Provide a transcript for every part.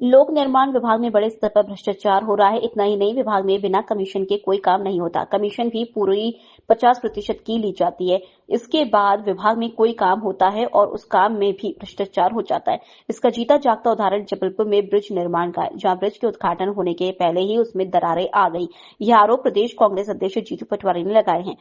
लोक निर्माण विभाग में बड़े स्तर पर भ्रष्टाचार हो रहा है। इतना ही नहीं, विभाग में बिना कमीशन के कोई काम नहीं होता। कमीशन भी पूरी 50% की ली जाती है। इसके बाद विभाग में कोई काम होता है और उस काम में भी भ्रष्टाचार हो जाता है। इसका जीता जागता उदाहरण जबलपुर में ब्रिज निर्माण का है, जहां ब्रिज के उद्घाटन होने के पहले ही उसमें दरारें आ गई। यह आरोप प्रदेश कांग्रेस अध्यक्ष जीतू पटवारी ने लगाए हैं।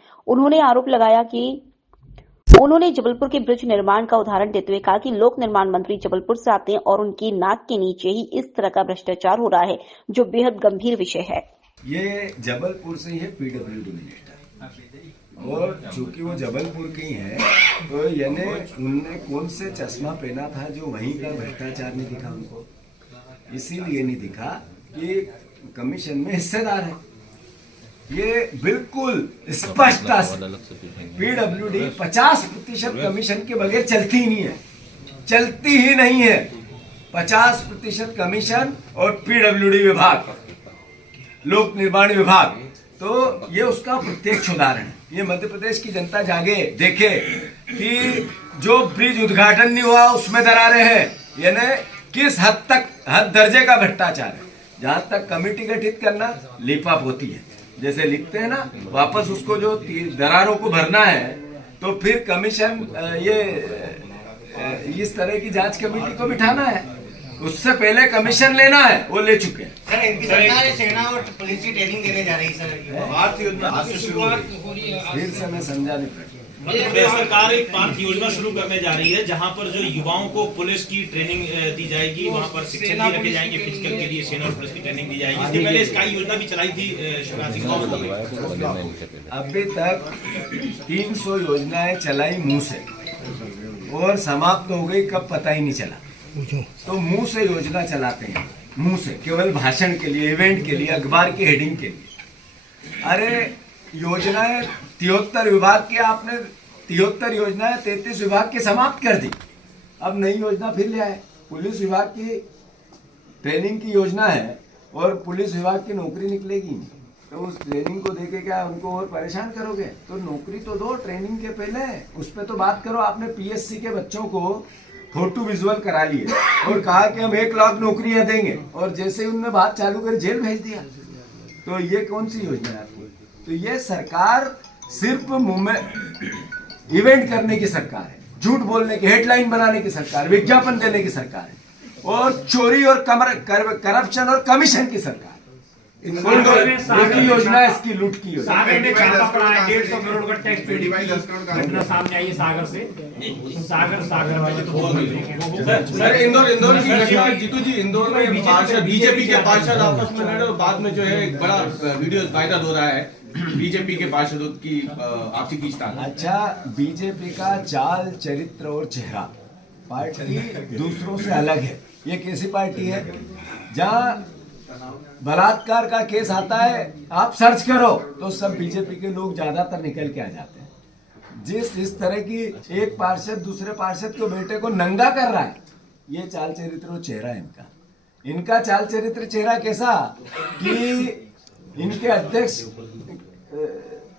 उन्होंने जबलपुर के ब्रिज निर्माण का उदाहरण देते हुए कहा कि लोक निर्माण मंत्री जबलपुर से आते हैं और उनकी नाक के नीचे ही इस तरह का भ्रष्टाचार हो रहा है, जो बेहद गंभीर विषय है। ये जबलपुर से ही है पीडब्ल्यूडी मिनिस्टर, और चूंकि वो जबलपुर के ही है तो यानी उनने कौन से चश्मा पहना था जो वहीं का भ्रष्टाचार नहीं दिखा उनको, इसीलिए नहीं दिखा कि कमीशन में हिस्सेदार है। ये बिल्कुल स्पष्टता से पीडब्ल्यूडी 50% कमीशन के बगैर चलती ही नहीं है, चलती ही नहीं है। 50% कमीशन और पीडब्ल्यूडी विभाग, लोक निर्माण विभाग, तो ये उसका प्रत्यक्ष उदाहरण है। ये मध्य प्रदेश की जनता जागे, देखे कि जो ब्रिज उद्घाटन नहीं हुआ उसमें दरारें हैं, यानी किस हद दर्जे का भ्रष्टाचार है। जहां तक कमेटी गठित करना लिपाप होती है, जैसे लिखते हैं ना, वापस उसको जो दरारों को भरना है तो फिर कमीशन इस तरह की जांच कमेटी को बिठाना है, उससे पहले कमीशन लेना है, वो ले चुके हैं। सर, इनकी सरकार सेना और पुलिस की ट्रेनिंग देने जा रही है सर। फिर से मैं समझा नहीं पाया। मध्य सरकार एक पार्थ योजना शुरू करने जा रही है, जहां पर जो युवाओं को पुलिस की ट्रेनिंग दी जाएगी, वहां पर शिक्षक भी रखे जाएंगे, फिजिकल के लिए सेना और पुलिस की ट्रेनिंग दी जाएगी। इसके पहले स्काई योजना भी चलाई थी शिवराज सिंह चौहान। अभी तक 300 योजनाएं चलाई मुंह से और समाप्त हो गई कब पता ही नहीं चला। तो मुंह से योजना चलाते हैं, मुंह से, केवल भाषण के लिए, इवेंट के लिए, अखबार की हेडिंग के लिए। अरे योजनाएं 73 विभाग की, आपने 73 योजनाएं 33 विभाग की समाप्त कर दी। अब नई योजना फिर ले आए। पुलिस विभाग की ट्रेनिंग की योजना है और पुलिस विभाग की नौकरी निकलेगी, तो उस ट्रेनिंग को देके क्या उनको और परेशान करोगे? तो नौकरी तो दो ट्रेनिंग के पहले, उस पर तो बात करो। आपने पीएससी के बच्चों को फोटो विजुअल करा लिए और कहा कि हम 1 लाख नौकरियां देंगे, और जैसे ही उनने बात चालू कर जेल भेज दिया। तो ये कौन सी योजना है आपकी? तो ये सरकार सिर्फ मुंह में इवेंट करने की सरकार है, झूठ बोलने की, हेडलाइन बनाने की सरकार, विज्ञापन देने की सरकार है, और चोरी और करप्शन और कमीशन की सरकार। योजना इसकी लूट की योजना। सागर में छापा पड़ा है, 150 करोड़ का टैक्स चोरी की घटना सामने आई है सागर से। सागर वाले तो बहुत सर, इंदौर की घटना, जीतू जी, इंदौर में बीजेपी के पार्षद आपस में लड़े और बाद में जो है एक बड़ा वीडियो वायरल हो रहा है बीजेपी के पार्षदों की आपसी खींचतान। अच्छा, बीजेपी का चाल, चरित्र और चेहरा, पार्टी दूसरों से अलग है। ये कैसी पार्टी है? जहां बलात्कार का केस आता है, आप सर्च करो तो सब बीजेपी के लोग ज्यादातर निकल के आ जाते हैं। इस तरह की एक पार्षद दूसरे पार्षद के बेटे को नंगा कर रहा है, ये चाल चरित्र और चेहरा है इनका। इनका चाल चरित्र चेहरा कैसा कि इनके अध्यक्ष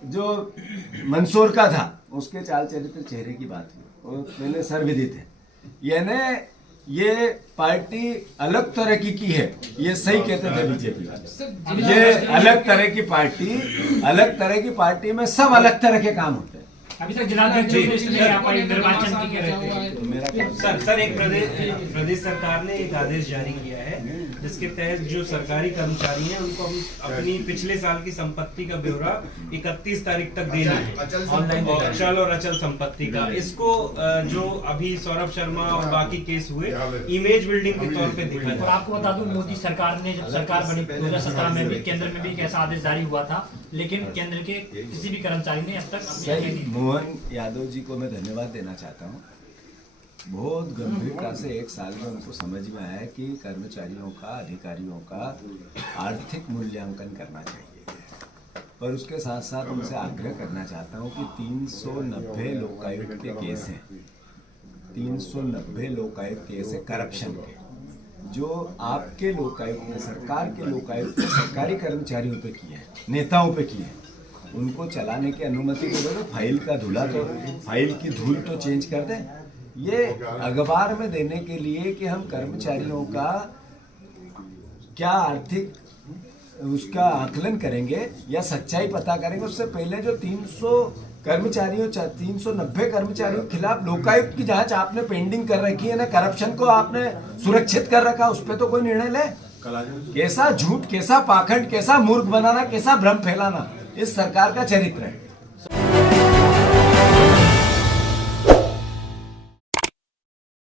जो मंसूर का था, उसके चाल चरित्र चेहरे की बात हुई, वो पहले सर्वविदित है। यानी ये पार्टी अलग तरह की है, ये सही कहते थे बीजेपी वाले। ये अलग तरह की पार्टी में सब अलग तरह के काम होते हैं। अभी तक निर्वाचन की सर एक प्रदेश सरकार ने एक आदेश जारी किया है, जिसके तहत जो सरकारी कर्मचारी हैं उनको अपनी पिछले साल की संपत्ति का ब्यौरा 31 तारीख तक देना है, ऑनलाइन, अचल और अचल संपत्ति का। इसको जो अभी सौरभ शर्मा और बाकी केस हुए, इमेज बिल्डिंग के तौर पे देखा। और आपको बता दूं, मोदी सरकार ने जब सरकार बनी 2017 में भी केंद्र में भी एक ऐसा आदेश जारी हुआ था, लेकिन केंद्र के किसी भी कर्मचारी ने अब तक। मोहन यादव जी को मैं धन्यवाद देना चाहता हूँ। बहुत गंभीरता से 1 साल में उनको समझ में आया कि कर्मचारियों का, अधिकारियों का आर्थिक मूल्यांकन करना चाहिए। पर उसके साथ साथ उनसे आग्रह करना चाहता हूँ कि 390 लोकायुक्त के केस हैं, 390 लोकायुक्त केस है करप्शन के, जो आपके लोकायुक्त ने, सरकार के लोकायुक्त ने सरकारी कर्मचारियों पे किए हैं, नेताओं पे किए हैं। उनको चलाने की अनुमति दे दो, फाइल का धूला तो, फाइल की धूल तो चेंज कर दें। ये अखबार में देने के लिए कि हम कर्मचारियों का क्या आर्थिक उसका आकलन करेंगे या सच्चाई पता करेंगे, उससे पहले जो 390 कर्मचारियों के खिलाफ लोकायुक्त की जांच आपने पेंडिंग कर रखी है ना, करप्शन को आपने सुरक्षित कर रखा, उस पर तो कोई निर्णय ले। कैसा झूठ, कैसा पाखंड, कैसा मूर्ख बनाना, कैसा भ्रम फैलाना इस सरकार का चरित्र है।